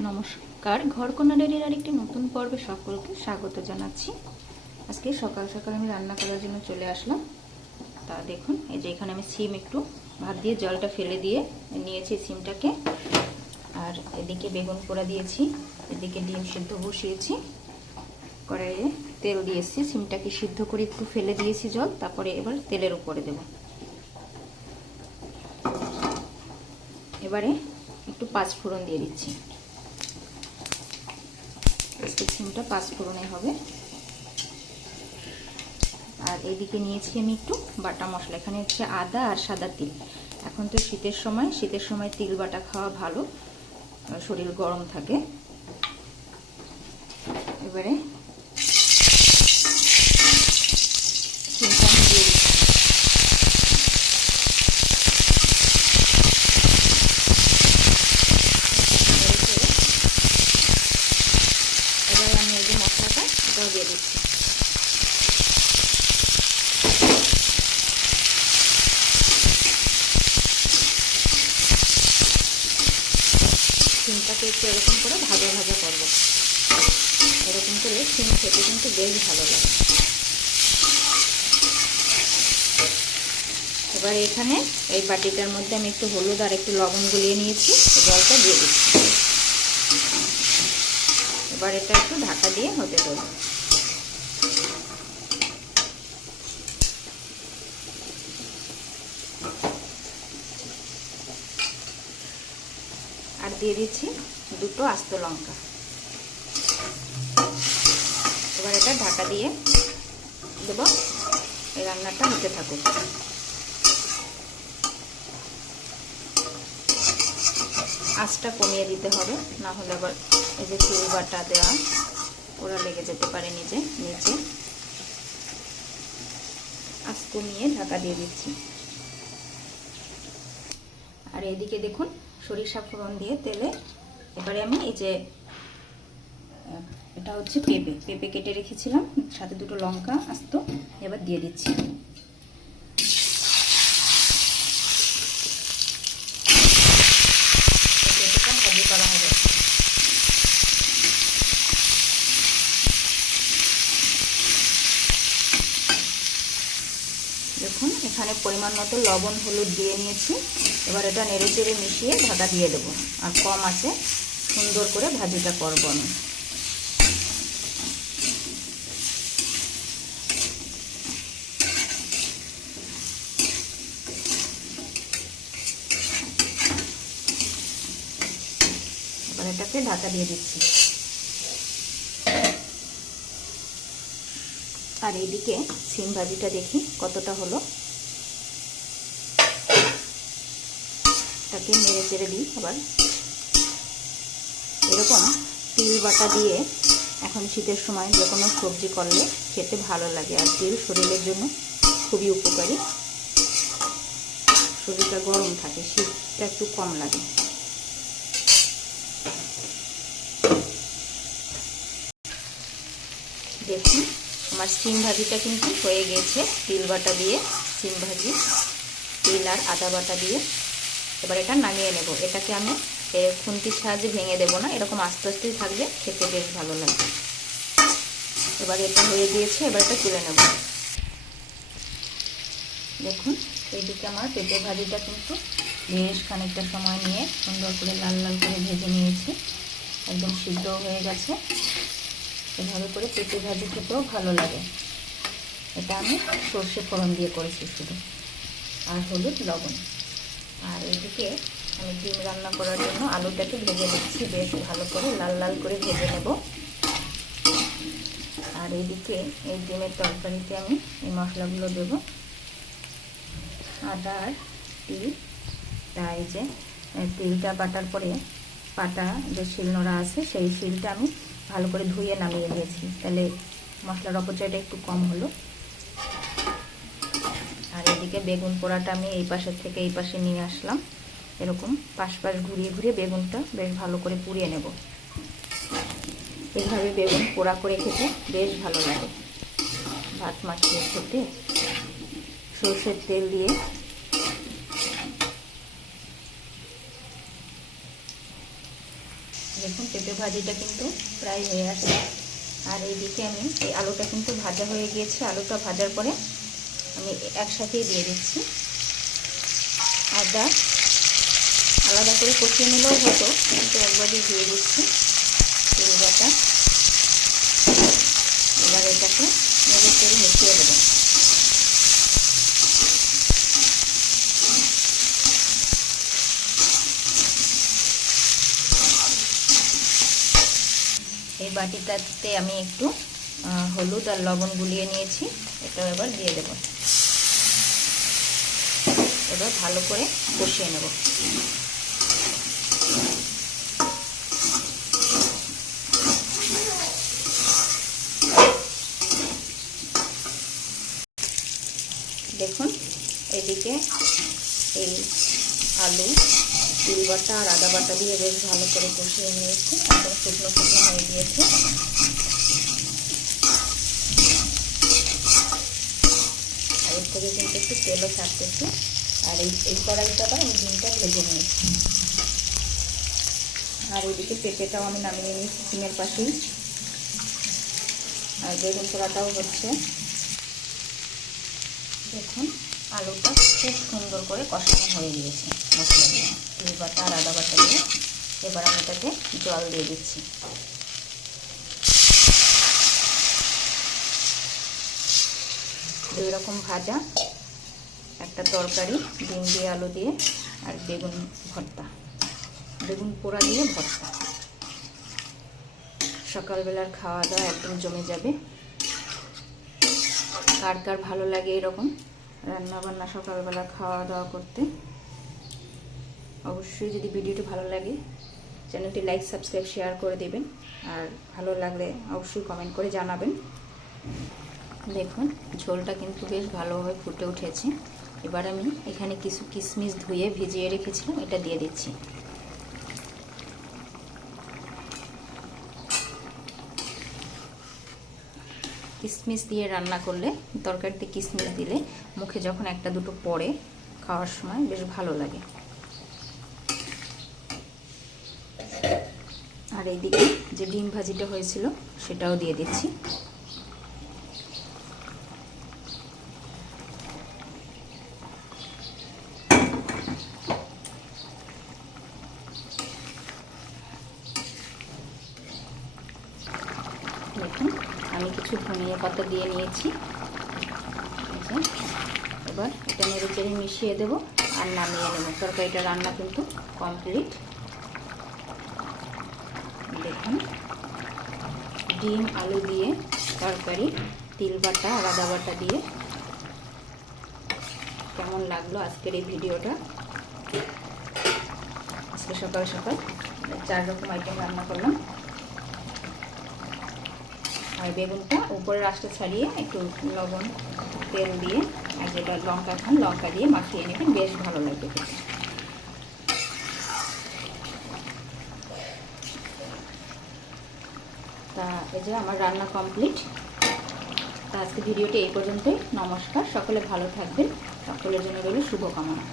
নমস্কার। ঘরকন্যা ডেরির আরেকটি নতুন পর্বে সকলকে স্বাগত জানাচ্ছি। আজকে সকাল সকাল আমি রান্না করার জন্য চলে আসলাম। তা দেখুন, এই যে এখানে আমি সিম একটু ভাত দিয়ে জলটা ফেলে দিয়ে নিয়েছি সিমটাকে। আর এদিকে বেগুন পোড়া দিয়েছি, এদিকে ডিম সিদ্ধ বসিয়েছি। কড়াইয়ে তেল দিয়েছি সিমটাকে সিদ্ধ করে একটু ফেলে দিয়েছি জল, তারপরে এবার তেলের উপরে দেব। এবারে একটু পাঁচ ফোড়ন দিয়ে দিচ্ছি। আজকে সিমটা পাঁচ ফোড়নে হবে। আর এদিকে নিয়েছি আমি একটু বাটা মশলা। এখানে হচ্ছে আদা আর সাদা তিল। এখন তো শীতের সময় শীতের সময় তিল বাটা খাওয়া ভালো, শরীর গরম থাকে। এবারে সিমটা আমি দিয়ে দিচ্ছি এবার আমি এই যে মশলাটা এটাও দিয়ে দিচ্ছি। সিমটাকে একটু এরকম করে ভাজা ভাজা করব। এরকম করে সিম খেতে কিন্তু বেশ ভালো লাগে। এবার এখানে এই বাটিটার মধ্যে আমি একটু হলুদ আর একটু লবণ গুলিয়ে নিয়েছি জলটা দিয়ে দিচ্ছি। এবার এটা একটু ঢাকা দিয়ে হতে দেবো। দিয়ে দিচ্ছি দুটো আস্ত লঙ্কা। এবার এটা ঢাকা দিয়ে দেব। এই রান্নাটা হতে থাকুক। আঁচটা কমিয়ে দিতে হবে, না হলে আবার এই যে তিল বাটা দেওয়া, ওরা লেগে যেতে পারে নিজে, নিচে। আঁচ কমিয়ে ঢাকা দিয়ে দিচ্ছি। আর এদিকে দেখুন সরিষা ফোড়ন দিয়ে তেলে এবারে আমি এই যে এটা হচ্ছে পেঁপে। পেঁপে কেটে রেখেছিলাম, সাথে দুটো লঙ্কা আস্ত, এবার দিয়ে দিচ্ছি। দেখুন, এখানে পরিমাণ মতো লবণ, হলুদ দিয়ে নিয়েছি। এবার এটা নেড়ে চেড়ে মিশিয়ে ঢাকা দিয়ে দেবো। আর কম আছে, সুন্দর করে ভাজিটা করব আমি। এবার এটাকে ঢাকা দিয়ে দিচ্ছি। আর এইদিকে সিম ভাজিটা দেখি কতটা হলো। তাকে নেড়ে চেড়ে দিই আবার। এরকম তিল বাটা দিয়ে এখন শীতের সময় যে কোনো সবজি করলে খেতে ভালো লাগে আর তিল শরীরের জন্য খুবই উপকারী। শরীরটা গরম থাকে, শীতটা একটু কম লাগে। দেখুন, আমার সিম ভাজিটা কিন্তু হয়ে গেছে। তিল বাটা দিয়ে সিম ভাজি, তিল আর আদা বাটা দিয়ে। এবার এটা নামিয়ে নেব। এটাকে আমি খুন্তির সাহায্যে ভেঙে দেবো না। এরকম আস্তে আস্তেই থাকবে, খেতে বেশ ভালো লাগবে। এবার এটা হয়ে গিয়েছে, এবার এটা তুলে নেব। দেখুন, এইদিকে আমার পেঁপে ভাজিটা কিন্তু বেশ খানিকটা সময় নিয়ে সুন্দর করে লাল লাল করে ভেজে নিয়েছি। একদম সিদ্ধ হয়ে গেছে। এভাবে করে পেঁপে ভাজি খেতেও ভালো লাগে। এটা আমি সর্ষে ফোড়ন দিয়ে করেছি শুধু। আর হলুদ, লবণ। আর এদিকে আমি ডিম রান্না করার জন্য আলুটাকে ভেজে দিচ্ছি বেশ ভালো করে লাল লাল করে ভেজে নেব। আর এদিকে এই ডিমের তরকারিতে আমি এই মশলাগুলো দেব। আদা, তিল, তাই যে তিলটা বাটার পরে পাটা যে শিলনোড়া আছে, সেই শিলটা আমি ভালো করে ধুয়ে নামিয়ে দিয়েছি তাহলে মশলার অপচয়টা একটু কম হলো। এদিকে বেগুন পোড়াটা আমি এই পাশের থেকে এই পাশে নিয়ে আসলাম। এরকম পাশ পাশ ঘুরিয়ে ঘুরিয়ে বেগুনটা বেশ ভালো করে পুড়িয়ে নেব। এইভাবে বেগুন পোড়া করে খেতে বেশ ভালো লাগে। ভাত মাখিয়ে খেতে। সর্ষের তেল দিয়ে। দেখুন, পেঁপে ভাজিটা কিন্তু প্রায় হয়ে আসছে। আর এইদিকে আমি, এই আলুটা কিন্তু ভাজা হয়ে গিয়েছে। আলুটা ভাজার পরে একসাথেই দিয়ে দিচ্ছি। আদা আলাদা করে কষিয়ে নিলেও হতো, কিন্তু একবারই দিয়ে দিচ্ছি তেল বাটা এবার এটাকে নেড়ে চেড়ে মিশিয়ে দেবেন এই বাটিটাতে আমি একটু হলুদ আর লবণ গুলিয়ে নিয়েছি, এটাও এবার দিয়ে দেব। এবার ভালো করে কষিয়ে নেব। দেখুন, এদিকে এই আলু, তিল বাটা আর আদা বাটা দিয়ে বেশ ভালো করে কষিয়ে নিয়েছি। একদম শুকনো শুকনো হয়ে গিয়েছে। আর থেকে কিন্তু একটু তেলও ছাড়তেছি। আর এই এই কড়াইটা আমি ডিমটা ভেজে নিয়েছি। আর ওইদিকে পেঁপেটাও আমি নামিয়ে নিয়েছি সিমের পাশেই। আর বেগুন পোড়াটাও হচ্ছে। দেখুন, আলুটা খুব সুন্দর করে কষানো হয়ে গিয়েছে মশলা দিয়ে বাটা আর আদা বাটা দিয়ে এবার আমি এটাকে জল দিয়ে দিচ্ছি। দুই রকম ভাজা। একটা তরকারি, ডিম দিয়ে আলু দিয়ে আর বেগুন ভর্তা। বেগুন পোড়া দিয়ে ভর্তা। সকালবেলার খাওয়া দাওয়া একদম জমে যাবে। কার কার ভালো লাগে এরকম রান্না বান্না সকালবেলা খাওয়া দাওয়া করতে, অবশ্যই যদি ভিডিওটি ভালো লাগে, চ্যানেলটি লাইক, সাবস্ক্রাইব, শেয়ার করে দেবেন। আর ভালো লাগলে অবশ্যই কমেন্ট করে জানাবেন। দেখুন, ঝোলটা কিন্তু বেশ ভালোভাবে ফুটে উঠেছে। এবার আমি এখানে কিছু কিশমিশ ধুয়ে ভিজিয়ে রেখেছিলাম, এটা দিয়ে দিচ্ছি। কিশমিশ দিয়ে রান্না করলে, তরকারিতে কিশমিশ দিলে মুখে যখন একটা দুটো পড়ে খাওয়ার সময় বেশ ভালো লাগে। আর এইদিকে যে ডিম ভাজিটা হয়েছিল, সেটাও দিয়ে দিচ্ছি দেখুন আমি কিছু ধনিয়া পাতা দিয়ে নিয়েছি। এবার এটা নেড়ে চেড়ে মিশিয়ে দেবো আর নামিয়ে নেব। তরকারিটা রান্না কিন্তু কমপ্লিট দেখুন, ডিম, আলু দিয়ে তরকারি, তিল বাটা, আদা বাটা দিয়ে। কেমন লাগল আজকের এই ভিডিওটা? আজকে সকাল সকাল চার রকম আইটেম রান্না করলাম। আর বেগুনটা উপরের রাস্তা ছাড়িয়ে একটু লবণ, তেল দিয়ে, আর যেটা লঙ্কা খান, লঙ্কা দিয়ে মাখিয়ে নেবেন, বেশ ভালো লাগবে তা এই যে আমার রান্না কমপ্লিট। তা আজকে ভিডিওটি এই পর্যন্তই। নমস্কার, সকলে ভালো থাকবেন। সকলের জন্য রইল শুভকামনা।